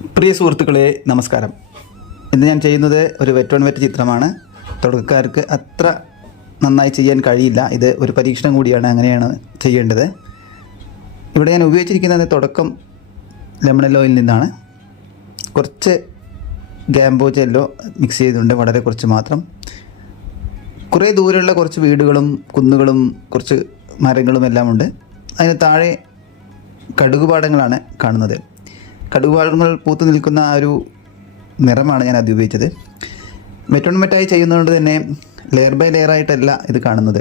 പ്രിയ സുഹൃത്തുക്കളെ നമസ്കാരം. ഇന്ന് ഞാൻ ചെയ്യുന്നത് ഒരു വെറ്റ് ഓൺ വെറ്റ് ചിത്രമാണ്. തുടക്കക്കാർക്ക് അത്ര നന്നായി ചെയ്യാൻ കഴിയില്ല. ഇത് ഒരു പരീക്ഷണം കൂടിയാണ്, അങ്ങനെയാണ് ചെയ്യേണ്ടത്. ഇവിടെ ഞാൻ ഉപയോഗിച്ചിരിക്കുന്നത് തുടക്കം ലെമൺ ഓയിൽ നിന്നാണ്. കുറച്ച് ഗാംബോ ജെല്ലോ മിക്സ് ചെയ്തിട്ടുണ്ട്, വളരെ കുറച്ച് മാത്രം. കുറേ ദൂരെയുള്ള കുറച്ച് വീടുകളും കുന്നുകളും കുറച്ച് മരങ്ങളും എല്ലാം ഉണ്ട്. അതിന് താഴെ കടുകുപാടങ്ങളാണ് കാണുന്നത്. കടുകുപാടങ്ങൾ പൂത്തു നിൽക്കുന്ന ആ ഒരു നിറമാണ് ഞാൻ അത് ഉപയോഗിച്ചത്. മെറ്റോൺ മെറ്റായി ചെയ്യുന്നതുകൊണ്ട് തന്നെ ലെയർ ബൈ ലെയർ ആയിട്ടല്ല ഇത് കാണുന്നത്.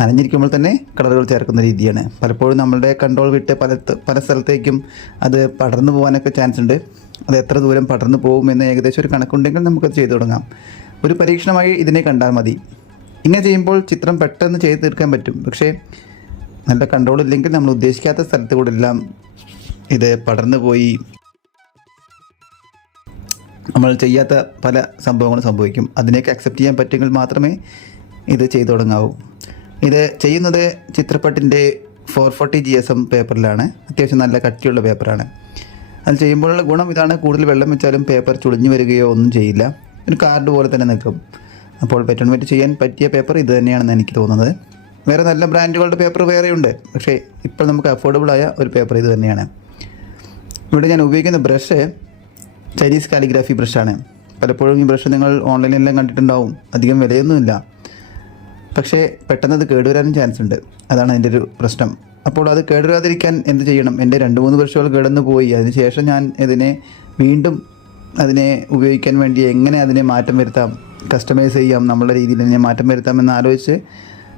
നനഞ്ഞിരിക്കുമ്പോൾ തന്നെ കളറുകൾ ചേർക്കുന്ന രീതിയാണ്. പലപ്പോഴും നമ്മളുടെ കൺട്രോൾ വിട്ട് പല സ്ഥലത്തേക്കും അത് പടർന്നു പോകാനൊക്കെ ചാൻസ് ഉണ്ട്. അത് എത്ര ദൂരം പടർന്നു പോകുമെന്ന് ഏകദേശം ഒരു കണക്കുണ്ടെങ്കിൽ നമുക്കത് ചെയ്തു തുടങ്ങാം. ഒരു പരീക്ഷണമായി ഇതിനെ കണ്ടാൽ മതി. ഇങ്ങനെ ചെയ്യുമ്പോൾ ചിത്രം പെട്ടെന്ന് ചെയ്ത് തീർക്കാൻ പറ്റും. പക്ഷേ നല്ല കൺട്രോൾ ഇല്ലെങ്കിൽ നമ്മൾ ഉദ്ദേശിക്കാത്ത സ്ഥലത്ത് കൂടെ എല്ലാം ഇത് പടർന്നു പോയി നമ്മൾ ചെയ്യാത്ത പല സംഭവങ്ങളും സംഭവിക്കും. അതിനെയൊക്കെ അക്സെപ്റ്റ് ചെയ്യാൻ പറ്റുമെങ്കിൽ മാത്രമേ ഇത് ചെയ്തു തുടങ്ങാവൂ. ഇത് ചെയ്യുന്നത് ചിത്രപ്പട്ടിൻ്റെ 440 GSM പേപ്പറിലാണ്. അത്യാവശ്യം നല്ല കട്ടിയുള്ള പേപ്പറാണ്. അത് ചെയ്യുമ്പോഴുള്ള ഗുണം ഇതാണ്, കൂടുതൽ വെള്ളം വെച്ചാലും പേപ്പർ ചുളിഞ്ഞു വരികയോ ഒന്നും ചെയ്യില്ല. ഒരു കാർഡ് പോലെ തന്നെ നിൽക്കും. അപ്പോൾ വെറ്റ് ഓൺ വെറ്റ് ചെയ്യാൻ പറ്റിയ പേപ്പർ ഇത് തന്നെയാണെന്ന് എനിക്ക് തോന്നുന്നത്. വേറെ നല്ല ബ്രാൻഡുകളുടെ പേപ്പർ വേറെയുണ്ട്, പക്ഷേ ഇപ്പോൾ നമുക്ക് അഫോർഡബിളായ ഒരു പേപ്പർ ഇത് തന്നെയാണ്. ഇവിടെ ഞാൻ ഉപയോഗിക്കുന്ന ബ്രഷ് ചൈനീസ് കാലിഗ്രാഫി ബ്രഷാണ്. പലപ്പോഴും ഈ ബ്രഷ് നിങ്ങൾ ഓൺലൈനിലെല്ലാം കണ്ടിട്ടുണ്ടാവും. അധികം വിലയൊന്നുമില്ല, പക്ഷേ പെട്ടെന്ന് അത് കേടുവരാനും ചാൻസ് ഉണ്ട്. അതാണ് അതിൻ്റെ ഒരു പ്രശ്നം. അപ്പോൾ അത് കേടുവരാതിരിക്കാൻ എന്ത് ചെയ്യണം? എൻ്റെ 2-3 ബ്രഷുകൾ കിടന്നു പോയി. അതിനുശേഷം ഞാൻ ഇതിനെ വീണ്ടും അതിനെ ഉപയോഗിക്കാൻ വേണ്ടി എങ്ങനെ അതിനെ മാറ്റം വരുത്താം, കസ്റ്റമൈസ് ചെയ്യാം, നമ്മളുടെ രീതിയിൽ അതിനെ മാറ്റം വരുത്താമെന്ന് ആലോചിച്ച്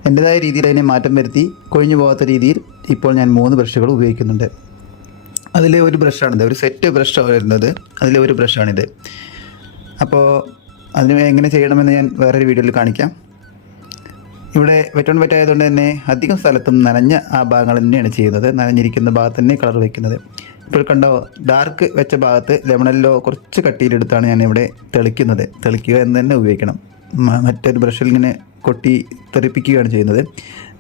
എൻ്റെതായ രീതിയിൽ അതിനെ മാറ്റം വരുത്തി കൊഴിഞ്ഞു പോകാത്ത രീതിയിൽ ഇപ്പോൾ ഞാൻ 3 ബ്രഷുകൾ ഉപയോഗിക്കുന്നുണ്ട്. അതിലെ ഒരു ബ്രഷാണിത്, ഒരു സെറ്റ് ബ്രഷ് വരുന്നത്. അതിലെ ഒരു ബ്രഷാണിത്. അപ്പോൾ അതിന് എങ്ങനെ ചെയ്യണമെന്ന് ഞാൻ വേറൊരു വീഡിയോയിൽ കാണിക്കാം. ഇവിടെ വെറ്റ് ഓൺ വെറ്റ് ആയതുകൊണ്ട് തന്നെ അധികം സ്ഥലത്തും നനഞ്ഞ ആ ഭാഗങ്ങൾ തന്നെയാണ് ചെയ്യുന്നത്. നനഞ്ഞിരിക്കുന്ന ഭാഗത്ത് തന്നെ കളർ വയ്ക്കുന്നത്. ഇപ്പോൾ കണ്ടോ, ഡാർക്ക് വെച്ച ഭാഗത്ത് ലെമണല്ലോ കുറച്ച് കട്ടിയിലെടുത്താണ് ഞാൻ ഇവിടെ തെളിക്കുന്നത്. തെളിക്കുക എന്ന് തന്നെ ഉപയോഗിക്കണം. മറ്റൊരു ബ്രഷിൽ ഇങ്ങനെ കൊട്ടി തെറിപ്പിക്കുകയാണ് ചെയ്യുന്നത്.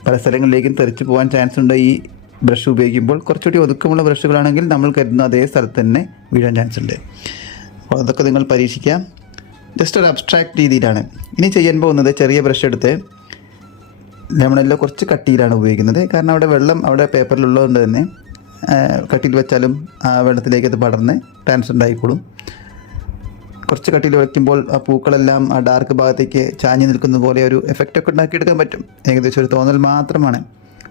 പല സ്ഥലങ്ങളിലേക്കും തെറിച്ച് പോകാൻ ചാൻസ് ഉണ്ട് ഈ ബ്രഷ് ഉപയോഗിക്കുമ്പോൾ. കുറച്ചുകൂടി ഒതുക്കമുള്ള ബ്രഷുകളാണെങ്കിൽ നമ്മൾ കരുതുന്ന അതേ സ്ഥലത്ത് തന്നെ വീഴാൻ ചാൻസ് ഉണ്ട്. അപ്പോൾ അതൊക്കെ നിങ്ങൾ പരീക്ഷിക്കാം. ജസ്റ്റ് ഒരു അബ്സ്ട്രാക്ട് രീതിയിലാണ് ഇനി ചെയ്യാൻ പോകുന്നത്. ചെറിയ ബ്രഷ് എടുത്ത് ലെമണെല്ലോ കുറച്ച് കട്ടിയിലാണ് ഉപയോഗിക്കുന്നത്. കാരണം അവിടെ വെള്ളം അവിടെ പേപ്പറിലുള്ളതുകൊണ്ട് തന്നെ കട്ടിയിൽ വെച്ചാലും ആ വെള്ളത്തിലേക്ക് അത് പടർന്ന് ട്രാൻസ്പെറൻ്റ് ആയിക്കോളും. കുറച്ച് കട്ടിയിൽ വയ്ക്കുമ്പോൾ ആ പൂക്കളെല്ലാം ആ ഡാർക്ക് ഭാഗത്തേക്ക് ചാഞ്ഞ് നിൽക്കുന്ന പോലെ ഒരു എഫക്റ്റൊക്കെ ഉണ്ടാക്കിയെടുക്കാൻ പറ്റും. ഏകദേശം ഒരു തോന്നൽ മാത്രമാണ്.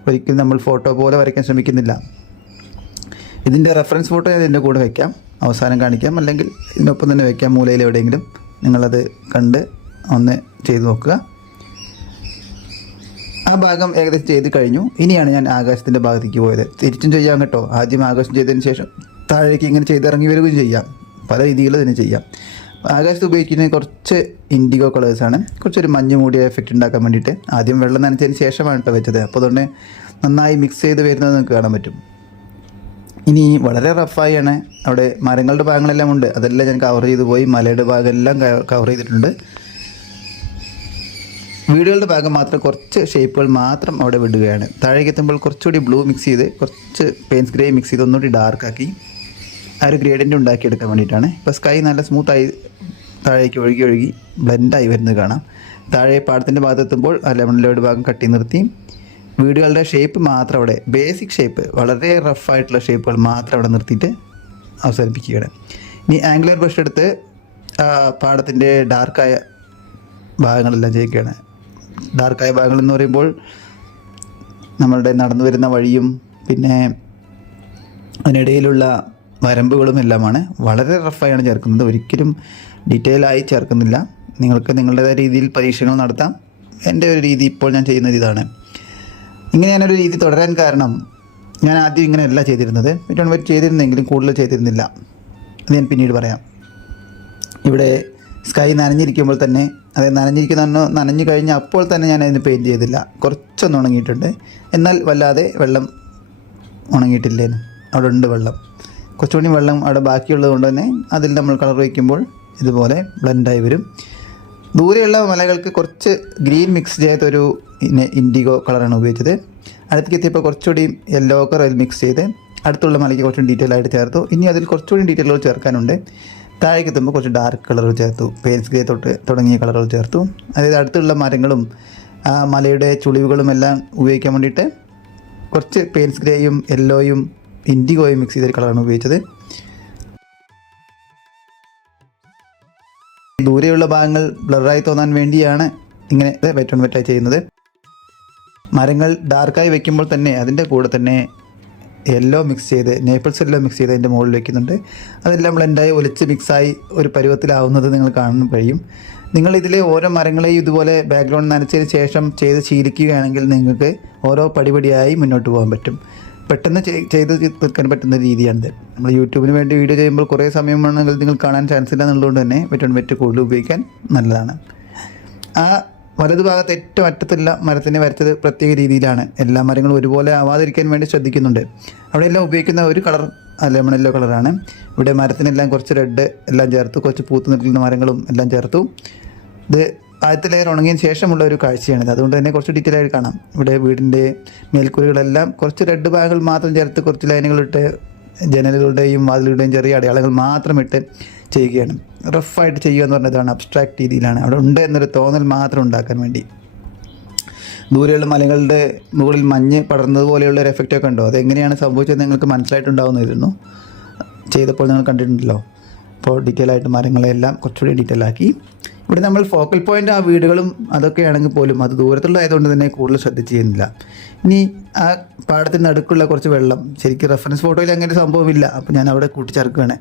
ഒരിക്കലും നമ്മൾ ഫോട്ടോ പോലെ വരയ്ക്കാൻ ശ്രമിക്കുന്നില്ല. ഇതിൻ്റെ റെഫറൻസ് ഫോട്ടോ ഇതിൻ്റെ കൂടെ വയ്ക്കാം, അവസാനം കാണിക്കാം, അല്ലെങ്കിൽ ഇതിനൊപ്പം തന്നെ വയ്ക്കാം. മൂലയിൽ എവിടെയെങ്കിലും നിങ്ങളത് കണ്ട് ഒന്ന് ചെയ്ത് നോക്കുക. ആ ഭാഗം ഏകദേശം ചെയ്ത് കഴിഞ്ഞു. ഇനിയാണ് ഞാൻ ആകാശത്തിൻ്റെ ഭാഗത്തേക്ക് പോയത്. തിരിച്ചും ചെയ്യാം കേട്ടോ. ആദ്യം ആകാശം ചെയ്തതിന് ശേഷം താഴേക്ക് ഇങ്ങനെ ചെയ്തിറങ്ങി വരികയും ചെയ്യാം. പല രീതിയിൽ ഇതിന് ചെയ്യാം. ആകാശത്ത് ഉപയോഗിക്കുന്നത് കുറച്ച് ഇൻഡിഗോ കളേഴ്സാണ്. കുറച്ചൊരു മഞ്ഞ് മൂടിയ എഫക്റ്റ് ഉണ്ടാക്കാൻ വേണ്ടിയിട്ട്. ആദ്യം വെള്ളം നനച്ചതിന് ശേഷമാണ് കേട്ടോ വെച്ചത്. അപ്പോൾ അതുകൊണ്ട് നന്നായി മിക്സ് ചെയ്ത് വരുന്നത് നിങ്ങൾക്ക് കാണാൻ പറ്റും. ഇനി വളരെ റഫായാണ്. അവിടെ മരങ്ങളുടെ ഭാഗങ്ങളെല്ലാം ഉണ്ട്, അതെല്ലാം ഞാൻ കവർ ചെയ്ത് പോയി. മലയുടെ ഭാഗമെല്ലാം കവർ ചെയ്തിട്ടുണ്ട്. വീടുകളുടെ ഭാഗം മാത്രം കുറച്ച് ഷേപ്പുകൾ മാത്രം അവിടെ വിടുകയാണ്. താഴേക്ക് എത്തുമ്പോൾ കുറച്ചുകൂടി ബ്ലൂ മിക്സ് ചെയ്ത് കുറച്ച് പെയിൻസ് ഗ്രേ മിക്സ് ചെയ്ത് ഒന്നുകൂടി ഡാർക്കാക്കി ആ ഒരു ഗ്രേഡിയൻ്റ് ഉണ്ടാക്കിയെടുക്കാൻ വേണ്ടിയിട്ടാണ്. ഇപ്പോൾ സ്കൈ നല്ല സ്മൂത്തായി താഴേക്ക് ഒഴുകി ബ്ലെൻഡായി വരുന്നത് കാണാം. താഴെ പാടത്തിൻ്റെ ഭാഗത്തെത്തുമ്പോൾ ആ ലെമൺ ഭാഗം കട്ടി നിർത്തി വീടുകളുടെ ഷേപ്പ് മാത്രം അവിടെ, ബേസിക് ഷേപ്പ്, വളരെ റഫായിട്ടുള്ള ഷേപ്പുകൾ മാത്രം അവിടെ നിർത്തിയിട്ട് അവസാനിപ്പിക്കുകയാണ്. ഇനി ആംഗുലർ ബ്രഷ് എടുത്ത് പാടത്തിൻ്റെ ഡാർക്കായ ഭാഗങ്ങളെല്ലാം ചെയ്യുകയാണ്. ഡാർക്കായ ഭാഗങ്ങൾ എന്ന് പറയുമ്പോൾ നമ്മളുടെ നടന്നു വരുന്ന വഴിയും പിന്നെ അതിനിടയിലുള്ള വരമ്പുകളും എല്ലാമാണ്. വളരെ റഫായാണ് ചേർക്കുന്നത്, ഒരിക്കലും ഡീറ്റെയിൽ ആയി ചേർക്കുന്നില്ല. നിങ്ങൾക്ക് നിങ്ങളുടേതായ രീതിയിൽ പരീക്ഷകൾ നടത്താം. എൻ്റെ ഒരു രീതി ഇപ്പോൾ ഞാൻ ചെയ്യുന്നത് ഇതാണ്. ഇങ്ങനെ ഞാനൊരു രീതി തുടരാൻ കാരണം, ഞാൻ ആദ്യം ഇങ്ങനെയല്ല ചെയ്തിരുന്നത്. വെറ്റ് ഓൺ വെറ്റ് ചെയ്തിരുന്നെങ്കിലും കൂടുതൽ ചെയ്തിരുന്നില്ല. അത് ഞാൻ പിന്നീട് പറയാം. ഇവിടെ സ്കൈ നനഞ്ഞിരിക്കുമ്പോൾ തന്നെ, അതായത് നനഞ്ഞു കഴിഞ്ഞ അപ്പോൾ തന്നെ ഞാൻ അതിന് പെയിൻറ്റ് ചെയ്തില്ല. കുറച്ചൊന്ന് ഉണങ്ങിയിട്ടുണ്ട്, എന്നാൽ വല്ലാതെ വെള്ളം ഉണങ്ങിയിട്ടില്ലേനും. അവിടെ ഉണ്ട് വെള്ളം, കുറച്ചുകൂടി വെള്ളം അവിടെ ബാക്കിയുള്ളത് കൊണ്ട് തന്നെ അതിൽ നമ്മൾ കളർ വയ്ക്കുമ്പോൾ ഇതുപോലെ ബ്ലെൻഡായി വരും. ദൂരെയുള്ള മലകൾക്ക് കുറച്ച് ഗ്രീൻ മിക്സ് ചെയ്തൊരു ഇൻഡിഗോ കളറാണ് ഉപയോഗിച്ചത്. അടുത്തേക്ക് എത്തിയപ്പോൾ കുറച്ചുകൂടി യെല്ലോ കളർ മിക്സ് ചെയ്ത് അടുത്തുള്ള മലയ്ക്ക് കുറച്ചും ഡീറ്റെയിൽ ആയിട്ട് ചേർത്തു. ഇനി അതിൽ കുറച്ചുകൂടി ഡീറ്റെയിലുകൾ ചേർക്കാനുണ്ട്. താഴേക്ക് എത്തുമ്പോൾ കുറച്ച് ഡാർക്ക് കളറുകൾ ചേർത്തു, പേൽസ് ഗ്രേ തുടങ്ങിയ കളറുകൾ ചേർത്തു. അതായത് അടുത്തുള്ള മരങ്ങളും മലയുടെ ചുളിവുകളും എല്ലാം ഉപയോഗിക്കാൻ വേണ്ടിയിട്ട് കുറച്ച് പേൽസ് ഗ്രേയും യെല്ലോയും ഇൻഡിഗോയും മിക്സ് ചെയ്തൊരു കളറാണ് ഉപയോഗിച്ചത്. ദൂരെയുള്ള ഭാഗങ്ങൾ ബ്ലറായി തോന്നാൻ വേണ്ടിയാണ് ഇങ്ങനെ വെറ്റ് ഓൺ വെറ്റായി ചെയ്യുന്നത്. മരങ്ങൾ ഡാർക്കായി വെക്കുമ്പോൾ തന്നെ അതിൻ്റെ കൂടെ തന്നെ യെല്ലോ മിക്സ് ചെയ്ത്, നേപ്പിൾസ് യെല്ലോ മിക്സ് ചെയ്ത് അതിൻ്റെ മുകളിൽ വെക്കുന്നുണ്ട്. അതെല്ലാം ബ്ലെൻഡായി ഒലിച്ച് മിക്സായി ഒരു പരുവത്തിലാവുന്നത് നിങ്ങൾ കാണാൻ കഴിയും. നിങ്ങൾ ഇതിലെ ഓരോ മരങ്ങളെയും ഇതുപോലെ ബാക്ക്ഗ്രൗണ്ട് നനച്ചതിന് ശേഷം ചെയ്ത് ശീലിക്കുകയാണെങ്കിൽ നിങ്ങൾക്ക് ഓരോ പടിപടിയായി മുന്നോട്ട് പോകാൻ പറ്റും. പെട്ടെന്ന് ചെയ്ത് തീർക്കാൻ പറ്റുന്ന രീതിയാണിത്. നമ്മൾ യൂട്യൂബിന് വേണ്ടി വീഡിയോ ചെയ്യുമ്പോൾ കുറേ സമയമാണെങ്കിൽ നിങ്ങൾ കാണാൻ ചാൻസ് ഇല്ല എന്നുള്ളതുകൊണ്ട് തന്നെ വെറ്റ് ഓൺ വെറ്റ് കൂടുതൽ ഉപയോഗിക്കാൻ നല്ലതാണ്. ആ വലതുഭാഗത്ത് ഏറ്റവും അറ്റത്തുള്ള മരത്തിനെ വരച്ചത് പ്രത്യേക രീതിയിലാണ്. എല്ലാ മരങ്ങളും ഒരുപോലെ ആവാതിരിക്കാൻ വേണ്ടി ശ്രദ്ധിക്കുന്നുണ്ട്. അവിടെയെല്ലാം ഉപയോഗിക്കുന്ന ഒരു കളർ ലെമൺ യെല്ലോ കളറാണ്. ഇവിടെ മരത്തിനെല്ലാം കുറച്ച് റെഡ് എല്ലാം ചേർത്തു, കുറച്ച് പൂത്ത് നിൽക്കുന്ന മരങ്ങളും എല്ലാം ചേർത്തു. ഇത് ആദ്യത്തെ ലെയർ ഉണങ്ങിയതിന് ശേഷമുള്ള ഒരു കാഴ്ചയാണിത്. അതുകൊണ്ട് തന്നെ കുറച്ച് ഡീറ്റെയിൽ ആയിട്ട് കാണാം. ഇവിടെ വീടിൻ്റെ മേൽക്കൂരകളെല്ലാം കുറച്ച് റെഡ് ഭാഗങ്ങൾ മാത്രം ചേർത്ത് കുറച്ച് ലൈനുകളിട്ട് ജനലുകളുടെയും വാതിലുകളുടെയും ചെറിയ അടയാളങ്ങൾ മാത്രം ഇട്ട് ചെയ്യുകയാണ്. റഫായിട്ട് ചെയ്യുക എന്ന് പറഞ്ഞതാണ് അബ്സ്ട്രാക്ട് രീതിയിലാണ്. അവിടെ ഉണ്ട് എന്നൊരു തോന്നൽ മാത്രം ഉണ്ടാക്കാൻ വേണ്ടി. ദൂരെയുള്ള മലകളുടെ മുകളിൽ മഞ്ഞ് പടർന്നതുപോലെയുള്ള ഒരു എഫക്റ്റൊക്കെ ഉണ്ടോ? അതെങ്ങനെയാണ് സംഭവിച്ചത് നിങ്ങൾക്ക് മനസ്സിലായിട്ടുണ്ടാവുന്നതായിരുന്നു. ചെയ്തപ്പോൾ നിങ്ങൾ കണ്ടിട്ടുണ്ടല്ലോ. അപ്പോൾ ഡീറ്റെയിൽ ആയിട്ട് മരങ്ങളെല്ലാം കുറച്ചുകൂടി ഡീറ്റെയിൽ ആക്കി. ഇവിടെ നമ്മൾ ഫോക്കൽ പോയിൻ്റ് ആ വീടുകളും അതൊക്കെയാണെങ്കിൽ പോലും അത് ദൂരത്തുള്ളതായതുകൊണ്ട് തന്നെ കൂടുതൽ ശ്രദ്ധിച്ച് ചെയ്യുന്നില്ല. ഇനി ആ പാടത്തിൻ്റെ നടുക്കുള്ള കുറച്ച് വെള്ളം, ശരിക്കും റെഫറൻസ് ഫോട്ടോയിൽ അങ്ങനെ സംഭവമില്ല. അപ്പോൾ ഞാൻ അവിടെ കൂട്ടിച്ചേർക്കുകയാണ്.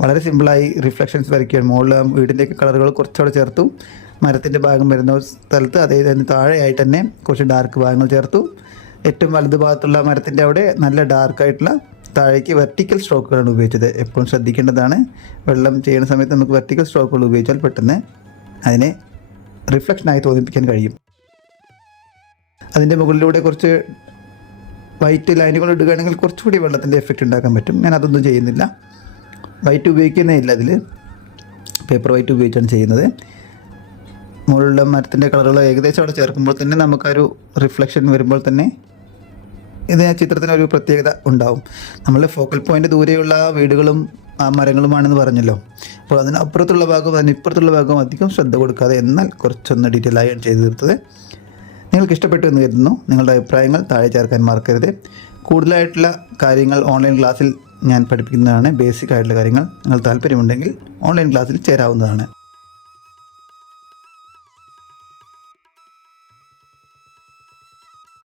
വളരെ സിമ്പിളായി റിഫ്ലക്ഷൻസ് വരയ്ക്കുകയാണ്. മുകളിൽ വീടിൻ്റെയൊക്കെ കളറുകൾ കുറച്ചവിടെ ചേർത്തു. മരത്തിൻ്റെ ഭാഗം വരുന്ന സ്ഥലത്ത് അതേ തന്നെ താഴെയായിട്ട് തന്നെ കുറച്ച് ഡാർക്ക് ഭാഗങ്ങൾ ചേർത്തു. ഏറ്റവും വലത് ഭാഗത്തുള്ള മരത്തിൻ്റെ അവിടെ നല്ല ഡാർക്കായിട്ടുള്ള താഴേക്ക് വെർട്ടിക്കൽ സ്ട്രോക്കുകളാണ് ഉപയോഗിച്ചത്. എപ്പോഴും ശ്രദ്ധിക്കേണ്ടതാണ്. വെള്ളം ചെയ്യുന്ന സമയത്ത് നമുക്ക് വെർട്ടിക്കൽ സ്ട്രോക്കുകൾ ഉപയോഗിച്ചാൽ പെട്ടെന്ന് അതിനെ റിഫ്ലക്ഷനായി തോന്നിപ്പിക്കാൻ കഴിയും. അതിൻ്റെ മുകളിലൂടെ കുറച്ച് വൈറ്റ് ലൈനുകൾ ഇടുകയാണെങ്കിൽ കുറച്ചുകൂടി വെള്ളത്തിൻ്റെ എഫക്റ്റ് ഉണ്ടാക്കാൻ പറ്റും. ഞാൻ അതൊന്നും ചെയ്യുന്നില്ല. വൈറ്റ് ഉപയോഗിക്കുന്നേ ഇല്ല. അതിൽ പേപ്പർ വൈറ്റ് ഉപയോഗിച്ചാണ് ചെയ്യുന്നത്. മുകളിലുള്ള മരത്തിൻ്റെ കളറുകൾ ഏകദേശം അവിടെ ചേർക്കുമ്പോൾ തന്നെ നമുക്കൊരു റിഫ്ലക്ഷൻ വരുമ്പോൾ തന്നെ ഇത് ചിത്രത്തിനൊരു പ്രത്യേകത ഉണ്ടാവും. നമ്മൾ ഫോക്കൽ പോയിൻ്റ് ദൂരെയുള്ള വീടുകളും ആ മരങ്ങളുമാണെന്ന് പറഞ്ഞല്ലോ. അപ്പോൾ അതിനപ്പുറത്തുള്ള ഭാഗവും അതിനിപ്പുറത്തുള്ള ഭാഗവും അധികം ശ്രദ്ധ കൊടുക്കാതെ എന്നാൽ കുറച്ചൊന്ന് ഡീറ്റെയിൽ ആയാണ് ചെയ്തു തീർത്തത്. നിങ്ങൾക്ക് ഇഷ്ടപ്പെട്ടു എന്ന് കരുതുന്നു. നിങ്ങളുടെ അഭിപ്രായങ്ങൾ താഴെ ചേർക്കാൻ മറക്കരുത്. കൂടുതലായിട്ടുള്ള കാര്യങ്ങൾ ഓൺലൈൻ ക്ലാസ്സിൽ ഞാൻ പഠിപ്പിക്കുന്നതാണ്. ബേസിക് ആയിട്ടുള്ള കാര്യങ്ങൾ നിങ്ങൾ താല്പര്യമുണ്ടെങ്കിൽ ഓൺലൈൻ ക്ലാസ്സിൽ ചേരാവുന്നതാണ്.